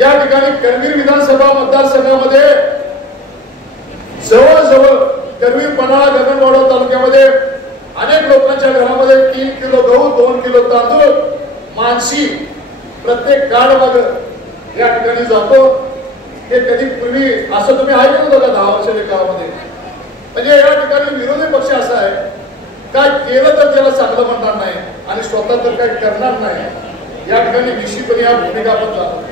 या ठिकाणी करवीर विधानसभा मतदारसंघामध्ये जवळजवळ करवीर पन्हाळा गगनबावडा तालुक्यामध्ये अनेक लोकांच्या घरामध्ये 3 किलो गहू 2 किलो तांदूळ मानसी प्रत्येक गाड माग या ठिकाणी जातो। हे कधी पूर्वी असं तुम्ही ऐकलं होतं का 10 वर्षाच्या काळामध्ये? म्हणजे या ठिकाणी विरोधी पक्ष असा आहे, काय केलं तर त्याला चांगलं म्हणणार नाही आणि स्वतः तर काही करणार नाही। या ठिकाणी निश्चितपणे या भूमिका आपण जातो।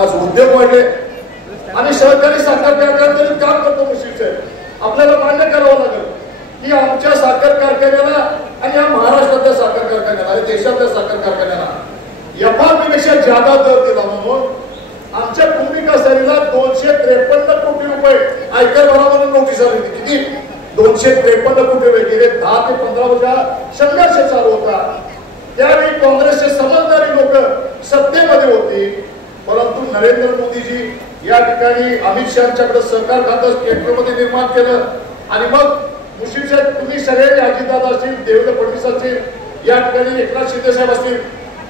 आज उद्योग वाढले आणि सहकारी साखर कारखान्यात काम करतो मुश्रीफ आपल्याला मान्य करावं लागेल की आमच्या साखर कारखान्याला आणि या महाराष्ट्रातल्या साखर कारखान्याला आणि देशातल्या साखर कारखान्याला एफआरपी पेक्षा जादा दर दिला म्हणून आमच्या भूमिका सरीला 253 कोटी रुपये आयकर भरा म्हणून नोटीस आली होती। किती? 253 कोटी रुपये। गेले 10 ते 15 वर्ष संघर्ष चालू होता। त्यावेळी काँग्रेसचे समजदारी लोक सत्तेमध्ये होती, परंतु नरेंद्र मोदीजी या ठिकाणी अमित शहांच्याकडे सहकार खातं केंद्रामध्ये निर्माण केलं आणि मग मुश्रीफ साहेब तुम्ही सगळे अजितदादा असतील, देवेंद्र फडणवीस असतील, या ठिकाणी एकनाथ शिंदे साहेब असतील,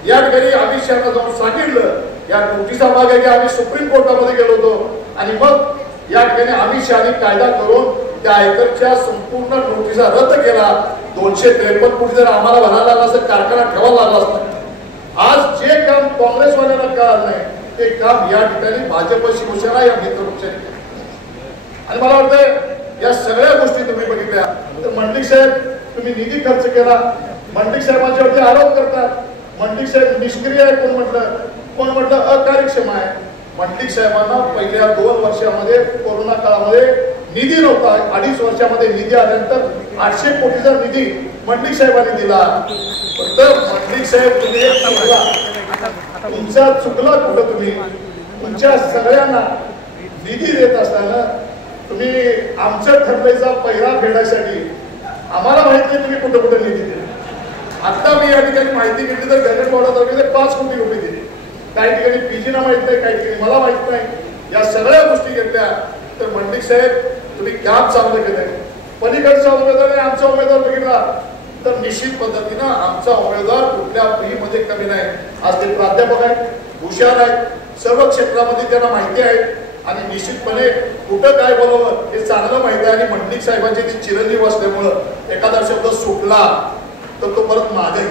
या ठिकाणी अमित शहाना जाऊन सांगितलं या नोटिसा मागे की आम्ही सुप्रीम कोर्टामध्ये गेलो होतो आणि मग या ठिकाणी अमित शहानी कायदा करून त्या आयकरच्या संपूर्ण नोटिसा रद्द केला। 253 कोटी जर आम्हाला भरायला लागला असं कारखाना ठेवायला लागला असतं। आज जे काम काँग्रेसवाल्यांना कळलं नाही ते काम या ठिकाणी भाजप शिवसेना या मित्रपक्षाने केलं। आणि मला वाटतं या सगळ्या गोष्टी तुम्ही बघितल्या तर मंडलिक साहेब तुम्ही निधी खर्च केला, मंडलिक साहेबांच्यावरती आरोप करतात, मंडलिक साहेब निष्क्रिय आहे, कोण म्हटलं अकार्यक्षम आहे। मंडलिक साहेबांना पहिल्या 2 वर्षामध्ये कोरोना काळामध्ये निधी नव्हता, 2.5 वर्षामध्ये निधी आल्यानंतर 800 कोटीचा निधी मंडलिक साहेबांनी दिला। तर मंडलिक साहेब तुम्ही तुमचा चुकला कुठं? तुम्ही तुमच्या सगळ्यांना निधी देत असताना तुम्ही आमच्या ठरलेचा पहिला फेडायसाठी आम्हाला माहित नाही तुम्ही कुठं कुठं निधी दिला। आता मी या ठिकाणी माहिती घेतली तर गगनबावडा तालुक्यात 5 कोटी रुपये दिले, काही ठिकाणी पीजीना माहित नाही, काही ठिकाणी मला माहित नाही। या सगळ्या गोष्टी घेतल्या तर मंडलिक साहेब तुम्ही काम चांगलं केलंय। पलीकडचा उमेदवार आणि आमचा उमेदवार बघितला तर निश्चित पद्धतीनं आमचा उमेदवार कुठल्या मध्ये कमी नाही। आज ते प्राध्यापक आहेत, हुशार आहेत, सर्व क्षेत्रामध्ये त्यांना माहिती आहे आणि निश्चितपणे कुठं काय बोलावं हे चांगलं माहिती आहे। आणि मंडलिक साहेबांचे ते चिरंजीव असल्यामुळं एखादा शब्द सुटला तर तो परत मागे।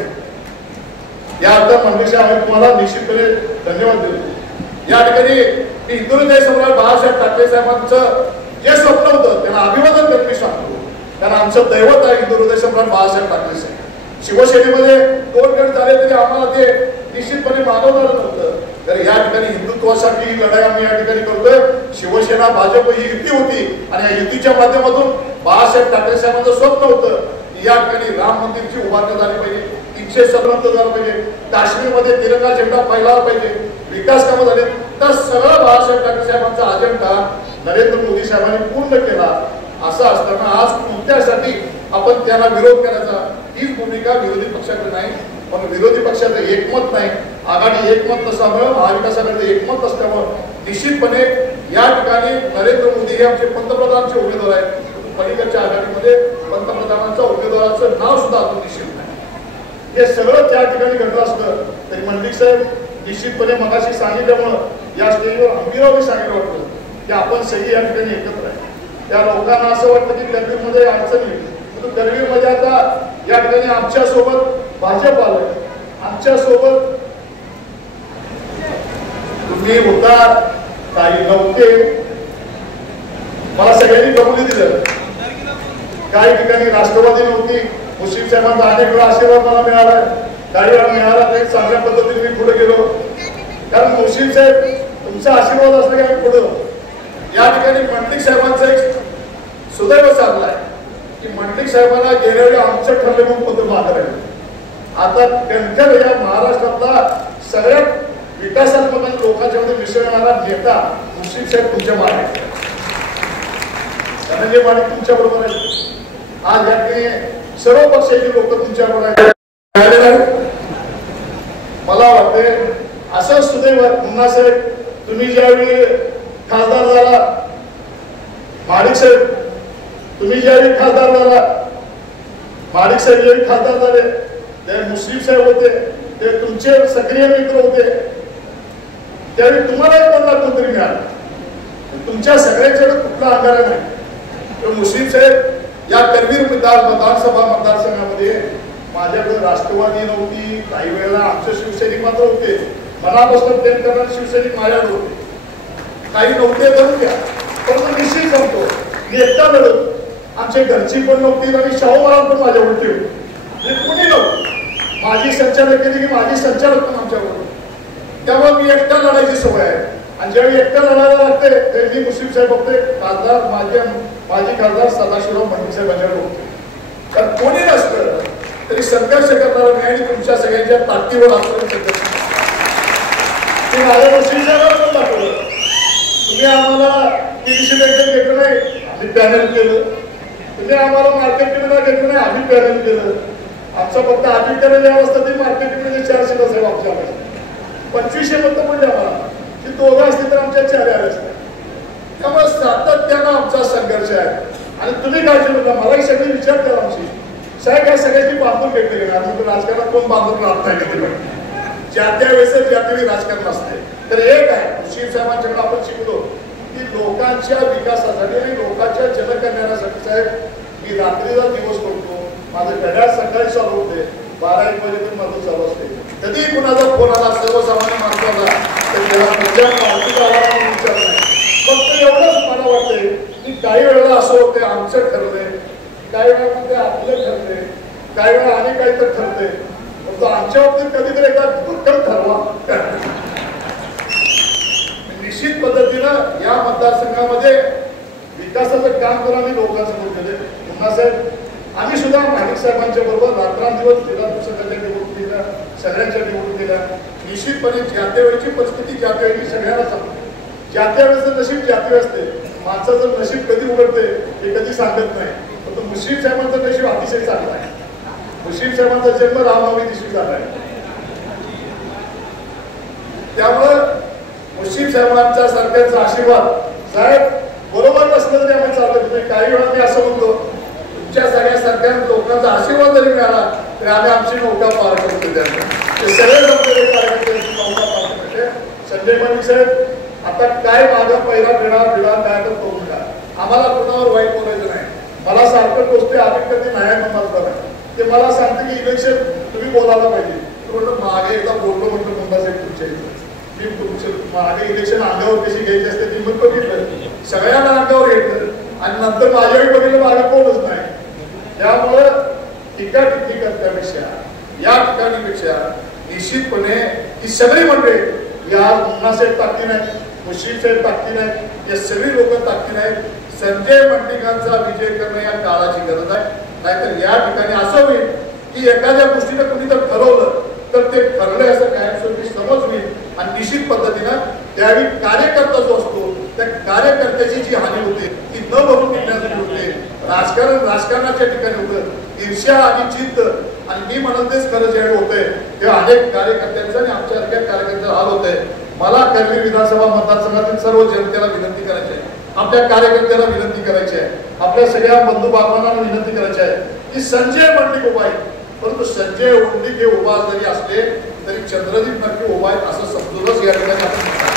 या अर्थ मंडलिक साहेब आम्ही तुम्हाला निश्चितपणे धन्यवाद देतो। या ठिकाणी मी हिंदुहृदय सम्राट बाळासाहेब ठाकरे साहेबांचं जे स्वप्न होतं त्यांना अभिवादन करत मी सांगतो, कारण आमचं दैवत आहे हिंदुहृदय सम्राट बाळासाहेब ठाकरे साहेब। शिवसेनेमध्ये 2 गट झाले तरी आम्हाला ते निश्चितपणे मानवणार नव्हतं। तर या ठिकाणी हिंदुत्वासाठी ही लढाई आम्ही या ठिकाणी करतोय। शिवसेना भाजप ही युती होती आणि या युतीच्या माध्यमातून बाळासाहेब ठाकरे साहेबांचं स्वप्न होतं या ठिकाणी राम मंदिरची उभारणी झाली पाहिजे, 307 झालं पाहिजे, काश्मीरमध्ये तिरंगा झेंडा फैलावला पाहिजे, विकास कामं झाले। तर सगळं बाळासाहेब ठाकरे साहेबांचा अजेंडा नरेंद्र मोदी साहेबांनी पूर्ण केला। असं असताना आज कोणत्यासाठी आपण त्यांना विरोध करायचा? हीच भूमिका विरोधी पक्षाकडे नाही, पण विरोधी पक्षाचं एकमत नाही, आघाडी एकमत नसल्यामुळे महाविकास आघाडीचं एकमत असल्यामुळे निश्चितपणे या ठिकाणी नरेंद्र मोदी हे आमचे पंतप्रधानचे उमेदवार आहेत। पलीकडच्या आघाडीमध्ये पंतप्रधानांच्या उमेदवाराचं नाव सुद्धा अजून निश्चित नाही। हे सगळं त्या ठिकाणी घडलं असतं तरी मंडलिक साहेब निश्चितपणे मगाशी सांगितल्यामुळं या स्टेजवर आंबीरावने सांगितलं वाटतं की आपण सगळी या ठिकाणी एकत्र आहे। त्या लोकांना असं वाटतं की करवीरमध्ये अडचण येईल, परंतु करवीरमध्ये आता या ठिकाणी आमच्या सोबत भाजप आलंय, आमच्या सोबत तुम्ही होता, काही नव्हते, मला सगळ्यांनी कबुली दिलं। काही ठिकाणी राष्ट्रवादी नव्हती, मुश्रीफ साहेबांचा अनेक वेळा आशीर्वाद मला मिळाला, काही वेळा मिळाला, ते चांगल्या पद्धतीने मी पुढे गेलो। कारण मुश्रीफ साहेब तुमचा आशीर्वाद असला की आम्ही पुढे या ठिकाणी मंडलिक साहेबांचा एक सुदैव चाललाय की मंडलिक साहेबांना गेल्या वेळी आमचं ठरले म्हणून पत्र मागं राहिलं। आता त्यांच्या या महाराष्ट्रातला सगळ्यात विकासात्मक लोकांच्या मध्ये मिसळणारा नेता मुश्रीफ साहेब तुमच्या मागे, धनंजय माडिक तुमच्या बरोबर आहे, आज या ठिकाणी सर्व पक्षाची लोक तुमच्या बरोबर आहेत। मला वाटते असं सुदैव मुन्ना साहेब तुम्ही ज्यावेळी खासदार झाला, माडिक साहेब तुम्ही ज्यावेळी खासदार झाला, माडिक साहेब ज्यावेळी खासदार झाले ते मुश्रीफ साहेब होते, ते तुमचे सक्रिय मित्र होते। त्यावेळी तुम्हालाही 2 लाख कोणतरी मिळालं. तुमच्या सगळ्यांच्याकडे कुठला अंगारा नाही. मुश्रीफ साहेब या करवीर विधानसभा मतदारसंघामध्ये माझ्याकडे राष्ट्रवादी नव्हती, काही वेळेला आमचे शिवसैनिक मात्र होते, मनापासून प्रेम करणारे शिवसैनिक माझ्याकडे होते, काही नव्हते करून घ्या. परंतु निश्चित सांगतो मी एकटा लढत. आमच्या घरची पण नव्हती आणि शाहू महाराज पण माझ्या उलटी होती, कोणी नव्हतं. माझी संचालक केली की माझी संचालक पण आमच्याबरोबर. त्यामुळे मी एकटा लढायची सवय आहे. आणि ज्यावेळी एकटा लढायला लागते त्यावेळी मुश्रीफ साहेब बघते खासदार माझी खासदार सदाशिवराव मंडलिक साहेबांच्याकडे होते. तर कोणी नसतं तरी संघर्ष करणारा मी आणि तुमच्या सगळ्यांच्या ताकदीवर असतो. माझ्या मुश्रीफ साहेबांना पण दाखवलं. तुम्ही आम्हाला TVC बँकेत घेतलं नाही, आम्ही पॅनल केलं. तुम्ही आम्हाला मार्केटला घेतलं नाही, आम्ही पॅनल केलं. आमचा फक्त आम्ही करायला अवस्था ती मार्केटमध्ये 400 असेल आमच्या 2500 मत पडले आम्हाला. ती दोघं असते तर आमच्या 4 आले असते. त्यामुळे सातत्यानं आमचा संघर्ष आहे. आणि तुम्ही काय केलं मलाही सगळे विचार करा आमची साहेब या सगळ्याची बांधून घेतली गेली. म्हणून राजकारणात कोण बांधून राहत नाही घेतली ज्या त्या वेळेस ज्या त्यावेळी राजकारण असते. तर एक आहे मुश्रीफ साहेबांच्याकडे आपण शिकलो की लोकांच्या विकासासाठी आणि लोकांच्या जनकल्याणासाठी साहेब मी रात्रीचा दिवस करतो. माझं घड्याळ सकाळी चालू होते, 12-1 वाजेपर्यंत माझं चालू असते. कधी कुणाचा फोन आला सर्वसामान्य माणसाला तर त्याला तुझ्या पार्टीचा आला म्हणून विचार नाही. फक्त एवढंच मला वाटतंय की काही वेळेला असं होते आमचं ठरलंय, काही वेळा ते आपलं ठरले, काही वेळा आणि काही तर ठरते. परंतु आमच्या बाबतीत कधीतरी एकदा भक्कम ठरवा. निश्चित पद्धतीनं या मतदारसंघामध्ये विकासाचं काम करून आम्ही लोकांसमोर केले. पुन्हा साहेब आम्ही सुद्धा माणिक साहेबांच्या बरोबर रात्रंदिवस जिल्हा परिषदेच्या निवडून केल्या, सगळ्यांच्या निवडून केल्या. निश्चितपणे ज्या त्यावेळीची परिस्थिती ज्या त्यावेळी सगळ्यांना सांगते. ज्या त्यावेळेचं नशीब ज्या त्यावेळी असते. माणसाचं नशीब कधी उघडते हे कधी सांगत नाही. परंतु मुश्रीफ साहेबांचं नशीब अतिशय चांगलं आहे. मुश्रीफ साहेबांचा जन्म रामनवमी दिवशी झाला आहे. त्यामुळं मुश्रीफ साहेबांच्या सारख्याचा आशीर्वाद साहेब बरोबर नसलं तरी आम्ही चालतो. काही वेळा मी असं म्हणतो तुमच्या सगळ्या लोकांचा आशीर्वाद जरी मिळाला तरी आम्ही आमची नौका पार करतो. ते सगळे लोक नौका पार करते. संजय मंडलिक साहेब आता काय माझा पहिला पिढा काय तर तो पिढा आम्हाला कुणावर वाईट बोलायचं नाही. मला सारखं गोष्टी आम्ही कधी नाही म्हणतात ते मला सांगते की इलेक्शन तुम्ही बोलायला पाहिजे. म्हणून मागे एकदा बोललो म्हणतो मुंबई साहेब तुमच्या मी तुमचं मागे इलेक्शन अंगावर कशी घ्यायची असते ती मग बघितलं, सगळ्यांना अंगावर घेतलं आणि नंतर माझ्याही बघितलं मागे कोणच नाही. त्यामुळं टीका टिप्पणी करण्यापेक्षा या ठिकाणीपेक्षा निश्चितपणे ही सगळी मंडळी या मुन्नासाहेब ताकदी नाही, मुश्रीफ साहेब ताकदी नाही, हे सगळी लोक ताकदी नाही. संजय मंडलिकांचा विजय करणं या काळाची गरज आहे. नाहीतर या ठिकाणी असं होईल की एखाद्या गोष्टीनं कुणी जर ठरवलं तर ते ठरलंय असं कायमस्वरूपी समज होईल. आणि निश्चित पद्धतीनं त्यावेळी कार्यकर्ता जो असतो त्या कार्यकर्त्याची जी हानी होते ती न भरून निघण्यासाठी होते. राजकारणाच्या ठिकाणी होतं ईर्ष्या आणि चिंत आणि मी म्हणत तेच खरं ज्यावेळी होतंय तेव्हा अनेक कार्यकर्त्यांचं आणि आमच्यासारख्या कार्यकर्त्यांचा हाल होतंय. मला करवीर विधानसभा मतदारसंघातील सर्व जनतेला विनंती करायची आहे, आपल्या कार्यकर्त्यांना विनंती करायची आहे, आपल्या सगळ्या बंधू बांधवांना विनंती करायची आहे की संजय मंडलिक उभा आहे. परंतु संजय मंडलिक हे उभा जरी असले तरी चंद्रदीप नक्की उभा आहे असं समजूनच या ठिकाणी आपण